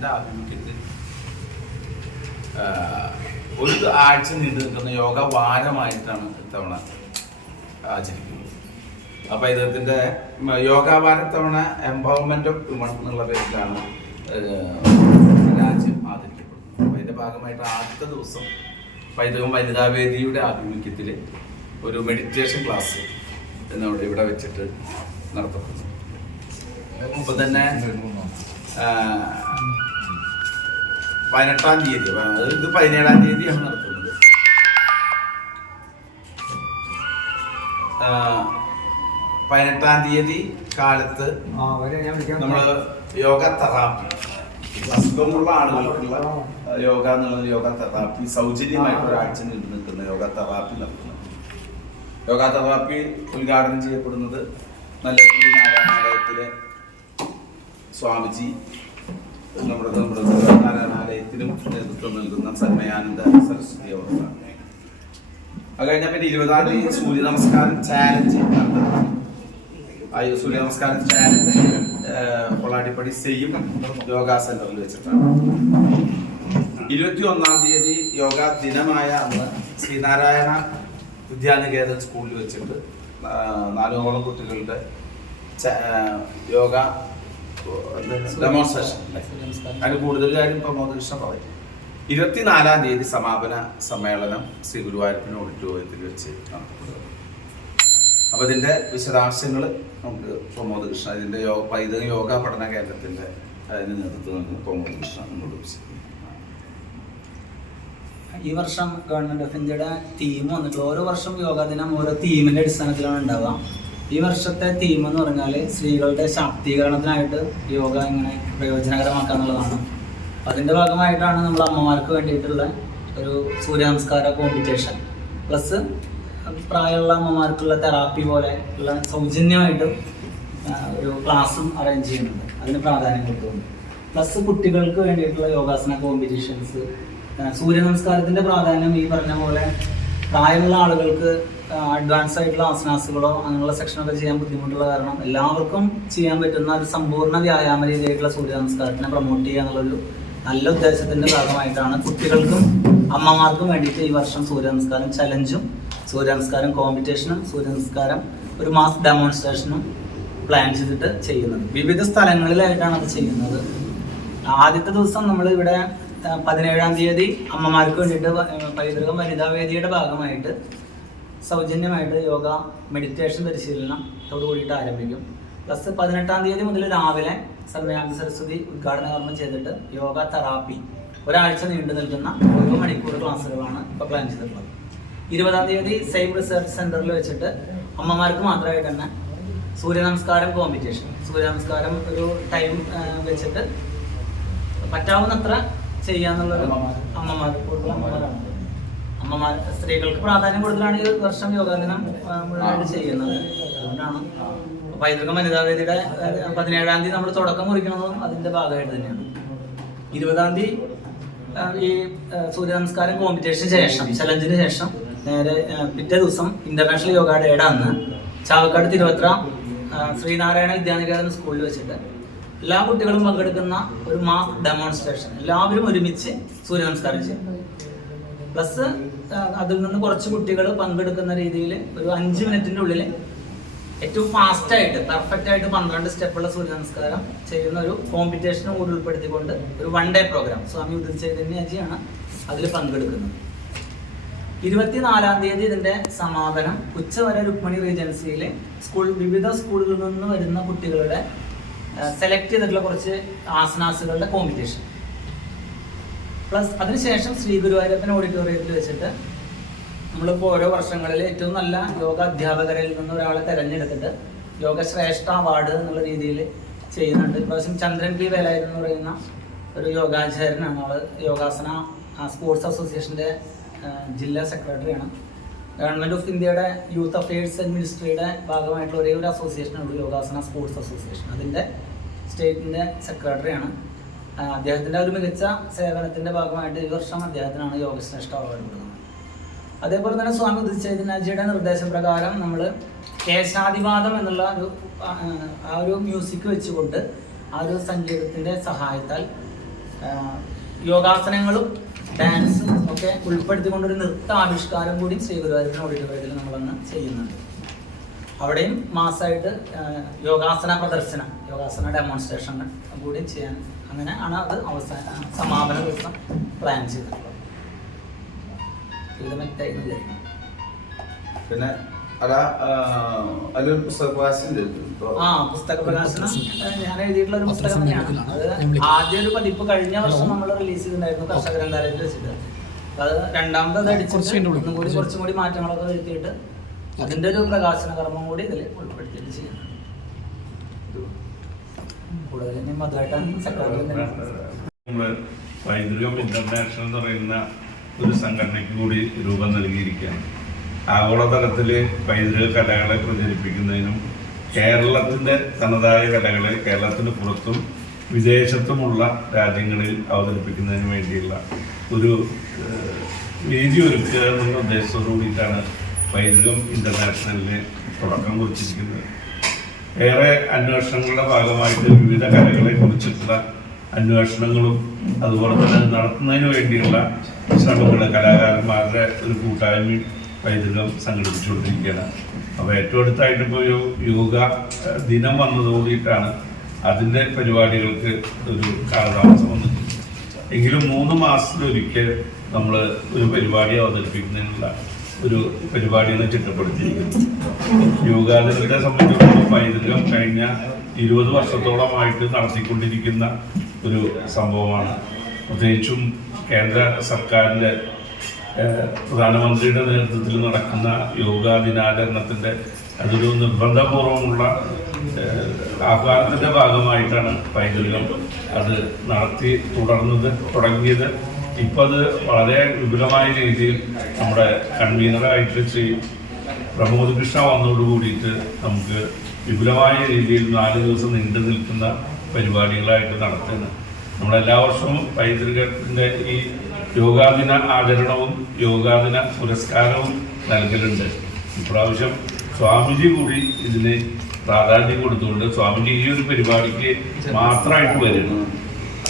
വിദ്യാലയത്തിന്റെ ആഭിമുഖ്യത്തിൽ ഒരു ആഴ്ച നീണ്ടു നിൽക്കുന്ന യോഗ വാരമായിട്ടാണ് ഇത്തവണ ആചരിക്കുന്നത്. അപ്പൊ ഇദ്ദേഹത്തിന്റെ യോഗാവാരം തവണ എംപവർമെന്റ് ഓഫ് വിമൺ എന്നുള്ള പേരിലാണ് രാജ്യം ആദരിക്കപ്പെടുന്നത്. അപ്പൊ ഇതിന്റെ ഭാഗമായിട്ട് ആദ്യത്തെ ദിവസം പൈതൃകം വനിതാവേദിയുടെ ആഭിമുഖ്യത്തിൽ ഒരു മെഡിറ്റേഷൻ ക്ലാസ് എന്നിവിടെ ഇവിടെ വെച്ചിട്ട് നടത്തപ്പെടുന്നു. അപ്പൊ തന്നെ 18-ാം തീയതി, ഇത് 17-ാം തീയതിയാണ് നടത്തുന്നത്. 18-ാം തീയതി കാലത്ത് നമ്മള് യോഗ തെറാപ്പി, അസുഖമുള്ള ആളുകൾക്കുള്ള യോഗ എന്നുള്ളത് യോഗ തെറാപ്പി സൗജന്യമായിട്ട് ഒരാഴ്ച നീണ്ടു നിൽക്കുന്ന യോഗ തെറാപ്പി നടത്തുന്നത്. യോഗ തെറാപ്പി ഉദ്ഘാടനം ചെയ്യപ്പെടുന്നത് നല്ലപ്പള്ളി നാരായണാലയത്തിലെ സ്വാമിജി, നമ്മുടെ നാരായണാലയത്തിനും നേതൃത്വം നൽകുന്ന സന്മയാനന്ദ സരസ്വതി അവർക്കാണ്. അത് കഴിഞ്ഞാൽ പിന്നെ 20-ാം തീയതി സൂര്യ നമസ്കാരം ചാലഞ്ച് നടത്തുന്നത്. സൂര്യ നമസ്കാരം ചാലഞ്ച് കൊളാടിപ്പടി സെയിം യോഗാ സെന്ററിൽ വെച്ചിട്ടാണ്. 21-ാം തീയതി യോഗാ ദിനമായ അന്ന് ശ്രീനാരായണ വിദ്യാനികേതൻ സ്കൂളിൽ വെച്ചിട്ട് 400 കുട്ടികളുടെ യോഗ ഡെമോൺസ്ട്രേഷൻ. അതിന് കൂടുതൽ കാര്യം പ്രമോദകൃഷ്ണൻ പറയും. 24-ാം തീയതി സമാപന സമ്മേളനം ശ്രീ ഗുരുവായൂരപ്പൻ ഓഡിറ്റോറിയത്തിൽ വെച്ച് നടത്തുന്നത്. അപ്പൊ ഇതിന്റെ വിശദാംശങ്ങൾ നമുക്ക് പ്രമോദകൃഷ്ണൻ, ഇതിന്റെ പൈതൃക യോഗ പഠന കേന്ദ്രത്തിന്റെ അതിന് നേതൃത്വം നൽകുന്ന പ്രമോദകൃഷ്ണൻ നമ്മളോട് വിശദീകരിക്കും. ഈ വർഷം ഗവൺമെന്റ് ഓഫ് ഇന്ത്യയുടെ തീം വന്നിട്ട് ഓരോ വർഷം യോഗാ ദിനം ഓരോ തീമിന്റെ അടിസ്ഥാനത്തിലാണ് ഉണ്ടാവുക. ഈ വർഷത്തെ തീം എന്ന് പറഞ്ഞാൽ സ്ത്രീകളുടെ ശാക്തീകരണത്തിനായിട്ട് യോഗ എങ്ങനെ പ്രയോജനകരമാക്കുക എന്നുള്ളതാണ്. അതിൻ്റെ ഭാഗമായിട്ടാണ് നമ്മൾ അമ്മമാർക്ക് വേണ്ടിയിട്ടുള്ള ഒരു സൂര്യ നമസ്കാര കോമ്പറ്റീഷൻ പ്ലസ് പ്രായമുള്ള അമ്മമാർക്കുള്ള തെറാപ്പി പോലെ ഉള്ള സൗജന്യമായിട്ട് ഒരു ക്ലാസ്സും അറേഞ്ച് ചെയ്യുന്നുണ്ട്. അതിന് പ്രാധാന്യം കൊടുക്കുന്നുണ്ട്. പ്ലസ് കുട്ടികൾക്ക് വേണ്ടിയിട്ടുള്ള യോഗാസന കോമ്പറ്റീഷൻസ്. സൂര്യ നമസ്കാരത്തിൻ്റെ പ്രാധാന്യം ഈ പറഞ്ഞ പോലെ പ്രായമുള്ള ആളുകൾക്ക് അഡ്വാൻസ് ആയിട്ടുള്ള ആസനാസുകളോ അങ്ങനെയുള്ള സെക്ഷനൊക്കെ ചെയ്യാൻ ബുദ്ധിമുട്ടുള്ള കാരണം എല്ലാവർക്കും ചെയ്യാൻ പറ്റുന്ന ഒരു സമ്പൂർണ്ണ വ്യായാമ രീതിയായിട്ടുള്ള സൂര്യ നമസ്കാരത്തിനെ പ്രൊമോട്ട് ചെയ്യുക എന്നുള്ളൊരു നല്ല ഉദ്ദേശത്തിൻ്റെ ഭാഗമായിട്ടാണ് കുട്ടികൾക്കും അമ്മമാർക്കും വേണ്ടിയിട്ട് ഈ വർഷം സൂര്യ നമസ്കാരം ചലഞ്ചും സൂര്യ നമസ്കാരം കോമ്പറ്റീഷനും സൂര്യ നമസ്കാരം ഒരു മാസ് ഡെമോൺസ്ട്രേഷനും പ്ലാൻ ചെയ്തിട്ട് ചെയ്യുന്നത്. വിവിധ സ്ഥലങ്ങളിലായിട്ടാണ് അത് ചെയ്യുന്നത്. ആദ്യത്തെ ദിവസം നമ്മൾ ഇവിടെ 17-ാം തീയതി അമ്മമാർക്ക് വേണ്ടിയിട്ട് പൈതൃകം വനിതാവേദിയുടെ ഭാഗമായിട്ട് സൗജന്യമായിട്ട് യോഗ മെഡിറ്റേഷൻ പരിശീലനത്തോടു കൂടിയിട്ട് ആരംഭിക്കും. പ്ലസ് 18-ാം തീയതി മുതൽ രാവിലെ സന്മയാനന്ദ സരസ്വതി ഉദ്ഘാടന കർമ്മം ചെയ്തിട്ട് യോഗ തെറാപ്പി ഒരാഴ്ച നീണ്ടു നിൽക്കുന്ന 1 മണിക്കൂർ ക്ലാസ്സുകളാണ് ഇപ്പോൾ പ്ലാൻ ചെയ്തിട്ടുള്ളത്. 20-ാം തീയതി സെയിം റിസർച്ച് സെന്ററിൽ വെച്ചിട്ട് അമ്മമാർക്ക് മാത്രമായിട്ട് തന്നെ സൂര്യ നമസ്കാരം കോമ്പറ്റീഷൻ, സൂര്യ നമസ്കാരം ഒരു ടൈം വെച്ചിട്ട് പറ്റാവുന്നത്ര ചെയ്യാന്നുള്ളൊരു അമ്മമാർ സ്ത്രീകൾക്ക് പ്രാധാന്യം കൊടുക്കലാണ് ഈ വർഷം യോഗാ ദിനം മുഴുവനായിട്ട് ചെയ്യുന്നത്. അതുകൊണ്ടാണ് പൈതൃക വനിതാവേദിയുടെ 17-ാം തീയതി നമ്മൾ തുടക്കം കുറിക്കുന്നതും അതിന്റെ ഭാഗമായിട്ട് തന്നെയാണ്. 20-ാം തീയതി ഈ സൂര്യ നമസ്കാരം കോമ്പറ്റീഷന് ശേഷം ചലഞ്ചിന് ശേഷം നേരെ പിറ്റേ ദിവസം ഇന്റർനാഷണൽ യോഗ ഡേയുടെ അന്ന് ചാവക്കാട് തിരുവത്ര ശ്രീനാരായണ വിദ്യാനികേതൻ സ്കൂളിൽ വെച്ചിട്ട് എല്ലാ കുട്ടികളും പങ്കെടുക്കുന്ന ഒരു മാസ് ഡെമോൺസ്ട്രേഷൻ, എല്ലാവരും ഒരുമിച്ച് സൂര്യ നമസ്കാരം ചെയ്യും. പ്ലസ് അതിൽ നിന്ന് കുറച്ച് കുട്ടികൾ പങ്കെടുക്കുന്ന രീതിയിൽ ഒരു 5 മിനിറ്റിൻ്റെ ഉള്ളിൽ ഏറ്റവും ഫാസ്റ്റായിട്ട് പെർഫെക്റ്റ് ആയിട്ട് 12 സ്റ്റെപ്പുള്ള സൂര്യ നമസ്കാരം ചെയ്യുന്ന ഒരു കോമ്പറ്റീഷനും കൂടി ഉൾപ്പെടുത്തിക്കൊണ്ട് ഒരു 1 ഡേ പ്രോഗ്രാം സ്വാമി ഉദിത് ചൈതന്യജിയാണ് അതിൽ പങ്കെടുക്കുന്നത്. 24-ാം തീയതി ഇതിന്റെ സമാപനം ഉച്ചവരെ രുക്മിണി റീജൻസിയിലെ വിവിധ സ്കൂളുകളിൽ നിന്ന് വരുന്ന കുട്ടികളുടെ സെലക്ട് ചെയ്തിട്ടുള്ള കുറച്ച് ആസനാസുകളുടെ കോമ്പറ്റീഷൻ. പ്ലസ് അതിനുശേഷം ശ്രീ ഗുരുവായൂരപ്പൻ ഓഡിറ്റോറിയത്തിൽ വെച്ചിട്ട് നമ്മളിപ്പോൾ ഓരോ വർഷങ്ങളിൽ ഏറ്റവും നല്ല യോഗ അധ്യാപകരിൽ നിന്ന് ഒരാളെ തിരഞ്ഞെടുത്തിട്ട് യോഗ ശ്രേഷ്ഠ അവാർഡ് എന്നുള്ള രീതിയിൽ ചെയ്യുന്നുണ്ട്. ഇപ്രാവശ്യം ചന്ദ്രൻ പി വേലായുധൻ എന്ന് പറയുന്ന ഒരു യോഗാചാര്യനാണ്. ആള് യോഗാസന സ്പോർട്സ് അസോസിയേഷൻ്റെ ജില്ലാ സെക്രട്ടറിയാണ്. ഗവൺമെൻറ് ഓഫ് ഇന്ത്യയുടെ യൂത്ത് അഫയേഴ്സ് ആൻഡ് മിനിസ്ട്രിയുടെ ഭാഗമായിട്ടുള്ള ഒരേ ഒരു അസോസിയേഷനുള്ളൂ യോഗാസന സ്പോർട്സ് അസോസിയേഷൻ. അതിൻ്റെ സ്റ്റേറ്റിൻ്റെ സെക്രട്ടറിയാണ്. അദ്ദേഹത്തിൻ്റെ ഒരു മികച്ച സേവനത്തിൻ്റെ ഭാഗമായിട്ട് ഈ വർഷം അദ്ദേഹത്തിനാണ് യോഗശ്രേഷ്ഠ അവാർഡ് കൊടുക്കുന്നത്. അതേപോലെ തന്നെ സ്വാമി ഉദിത് ചൈതന്യജിയുടെ നിർദ്ദേശപ്രകാരം നമ്മൾ കേശാദിവാദം എന്നുള്ള ഒരു മ്യൂസിക് വെച്ചുകൊണ്ട് ആ ഒരു സംഗീതത്തിൻ്റെ സഹായത്താൽ യോഗാസനങ്ങളും ഡാൻസും ഒക്കെ ഉൾപ്പെടുത്തിക്കൊണ്ടൊരു നൃത്ത ആവിഷ്കാരം കൂടി ശ്രീ ഗുരുവായൂരപ്പൻ ഓഡിറ്റോറിയത്തിൽ നമ്മളന്ന് ചെയ്യുന്നുണ്ട്. അവിടെയും മാസമായിട്ട് യോഗാസന പ്രദർശനം, യോഗാസന ഡെമോൺസ്ട്രേഷൻ കൂടി ചെയ്യാൻ, അങ്ങനെ ആണ് അത് സമാപന ദിവസം പ്ലാൻ ചെയ്തിട്ടുള്ളത്. പിന്നെ അതിലൊരു പുസ്തക പ്രകാശനം ഞാൻ എഴുതിയിട്ടുള്ള ഒരു പുസ്തകം തന്നെയാണ്. അത് ആദ്യ ഒരു പതിപ്പ് കഴിഞ്ഞ വർഷം നമ്മൾ റിലീസ് ചെയ്തിട്ടുണ്ടായിരുന്നു കർഷക ഗ്രന്ഥാലയത്തിൽ വെച്ചിട്ട്. അത് രണ്ടാമത് അടിച്ചിട്ട് കുറച്ചും കൂടി മാറ്റങ്ങളൊക്കെ വരുത്തിയിട്ട് അതിന്റെ ഒരു പ്രകാശന കർമ്മം കൂടി ഇതിൽ ഉൾപ്പെടുത്തിയിട്ട് ചെയ്യുന്നുണ്ട്. കൂടുതൽ മധുരായിട്ടാണ് സെക്രട്ടറി പൈതൃകം ഇന്റർനാഷണൽ എന്ന് പറയുന്ന ഒരു സംഘടനയ്ക്ക് കൂടി രൂപം നൽകിയിരിക്കുകയാണ്. ആഗോളതലത്തിൽ പൈതൃക കലകളെ പ്രചരിപ്പിക്കുന്നതിനും കേരളത്തിൻ്റെ തനതായ കലകളെ കേരളത്തിന് പുറത്തും വിദേശത്തുമുള്ള രാജ്യങ്ങളിൽ അവതരിപ്പിക്കുന്നതിന് വേണ്ടിയുള്ള ഒരു വേദി ഒരുക്കുക എന്നുള്ള ഉദ്ദേശത്തോടു കൂടിയിട്ടാണ് പൈതൃകം ഇന്റർനാഷണലിന് തുടക്കം കുറിച്ചിരിക്കുന്നത്. ഏറെ അന്വേഷണങ്ങളുടെ ഭാഗമായിട്ട് വിവിധ കലകളെ കുറിച്ചിട്ടുള്ള അന്വേഷണങ്ങളും അതുപോലെ തന്നെ നടത്തുന്നതിന് വേണ്ടിയുള്ള ശ്രമങ്ങൾ കലാകാരന്മാരുടെ ഒരു കൂട്ടായ്മയും പൈതൃകം സംഘടിപ്പിച്ചുകൊണ്ടിരിക്കുകയാണ്. അപ്പോൾ ഏറ്റവും അടുത്തായിട്ട് ഇപ്പോൾ ഒരു യോഗ ദിനം വന്നതോടുകൂടിയിട്ടാണ് അതിൻ്റെ പരിപാടികൾക്ക് ഒരു കാലതാമസം വന്നത്. എങ്കിലും 3 മാസത്തിലൊരിക്കൽ നമ്മൾ ഒരു പരിപാടി അവതരിപ്പിക്കുന്നതിനുള്ള ഒരു പരിപാടിയാണ് ചിട്ടപ്പെടുത്തിയിരിക്കുന്നത്. യോഗാദിനത്തെ സംബന്ധിച്ചിടത്തോളം പൈതൃകം കഴിഞ്ഞ 20 വർഷത്തോളമായിട്ട് നടത്തിക്കൊണ്ടിരിക്കുന്ന ഒരു സംഭവമാണ്. പ്രത്യേകിച്ചും കേന്ദ്ര സർക്കാരിൻ്റെ പ്രധാനമന്ത്രിയുടെ നേതൃത്വത്തിൽ നടക്കുന്ന യോഗാ ദിനാചരണത്തിൻ്റെ അതൊരു നിർബന്ധപൂർവമുള്ള ആഹ്വാനത്തിൻ്റെ ഭാഗമായിട്ടാണ് പൈതൃകം അത് നടത്തി തുടങ്ങിയത്. ഇപ്പോൾ അത് വളരെ വിപുലമായ രീതിയിൽ നമ്മുടെ കൺവീനറായിട്ട് ശ്രീ പ്രമോദ് കൃഷ്ണ വന്നതോടുകൂടിയിട്ട് നമുക്ക് വിപുലമായ രീതിയിൽ 4 ദിവസം നീണ്ടു നിൽക്കുന്ന പരിപാടികളായിട്ട് നടത്തുന്നത്. നമ്മളെല്ലാ വർഷവും പൈതൃകത്തിൻ്റെ ഈ യോഗാദിന ആചരണവും യോഗാദിന പുരസ്കാരവും നൽകലുണ്ട്. ഇപ്രാവശ്യം സ്വാമിജി കൂടി ഇതിന് പ്രാധാന്യം കൊടുത്തുകൊണ്ട് സ്വാമിജി ഈ ഒരു പരിപാടിക്ക് മാത്രമായിട്ട് വരുന്നു.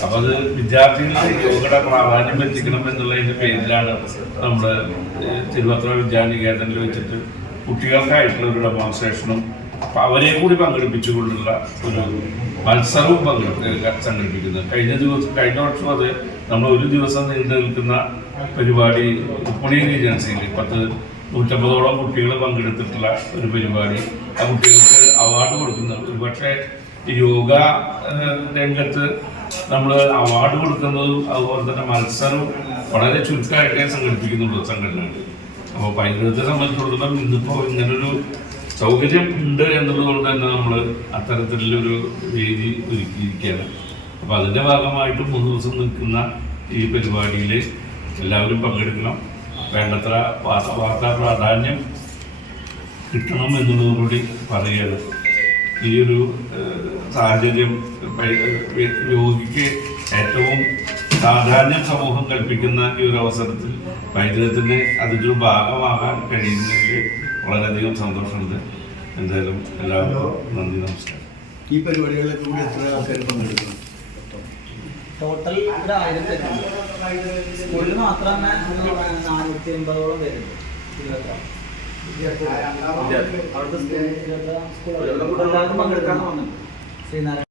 അപ്പം അത് വിദ്യാർത്ഥികളിൽ യോഗയുടെ പ്രാധാന്യം എത്തിക്കണം എന്നുള്ളതിൻ്റെ പേരിലാണ് നമ്മൾ തിരുവത്ര വിദ്യാനികേതനിൽ വെച്ചിട്ട് കുട്ടികൾക്കായിട്ടുള്ള ഒരു ഡെമോൺസ്ട്രേഷനും അവരെ കൂടി പങ്കെടുപ്പിച്ചുകൊണ്ടുള്ള ഒരു മത്സരവും സംഘടിപ്പിക്കുന്നത്. കഴിഞ്ഞ വർഷം അത് നമ്മൾ ഒരു ദിവസം നീണ്ടു നിൽക്കുന്ന പരിപാടി രുക്മിണി ഏജൻസിയിൽ 150ഓളം കുട്ടികൾ പങ്കെടുത്തിട്ടുള്ള ഒരു പരിപാടി. ആ കുട്ടികൾക്ക് അവാർഡ് കൊടുക്കുന്നത്. ഒരുപക്ഷെ യോഗ രംഗത്ത് നമ്മൾ അവാർഡ് കൊടുക്കുന്നതും അതുപോലെ തന്നെ മത്സരവും വളരെ ചുരുക്കമായിട്ടേ സംഘടിപ്പിക്കുന്നുള്ളൂ സംഘടനകൾ. അപ്പോൾ പൈതൃകത്തെ സംബന്ധിച്ചിടത്തോളം ഇന്നിപ്പോൾ ഇങ്ങനൊരു സൗകര്യം ഉണ്ട് എന്നുള്ളതുകൊണ്ട് തന്നെ നമ്മൾ അത്തരത്തിലുള്ളൊരു വേദി ഒരുക്കിയിരിക്കുകയാണ്. അപ്പോൾ അതിൻ്റെ ഭാഗമായിട്ട് 3 ദിവസം നിൽക്കുന്ന ഈ പരിപാടിയിൽ എല്ലാവരും പങ്കെടുക്കണം. വേണ്ടത്ര വാർത്താ പ്രാധാന്യം കിട്ടണം എന്നുള്ളതോടുകൂടി പറയുകയാണ്. ഈ ഒരു സാഹചര്യം യോഗിക്ക് ഏറ്റവും പ്രാധാന്യം സമൂഹം കൽപ്പിക്കുന്ന ഈ ഒരു അവസരത്തിൽ പൈതൃകത്തിന് അതിൻ്റെ ഭാഗമാകാൻ കഴിയുന്നതിൽ വളരെയധികം സന്തോഷമുണ്ട്. എന്തായാലും എല്ലാവർക്കും നന്ദി, നമസ്കാരം. ഈ പരിപാടികളിലൊക്കെ കൂടി എത്ര ആൾക്കാർ പങ്കെടുക്കണം? ടോട്ടൽ 1000 പേരുണ്ട്. സ്കൂളിൽ മാത്രം 480ഓളം പേരുണ്ട്. അവിടുത്തെ സ്കൂൾ എല്ലാവരും പങ്കെടുക്കാൻ വന്നു. ശ്രീനാരായണ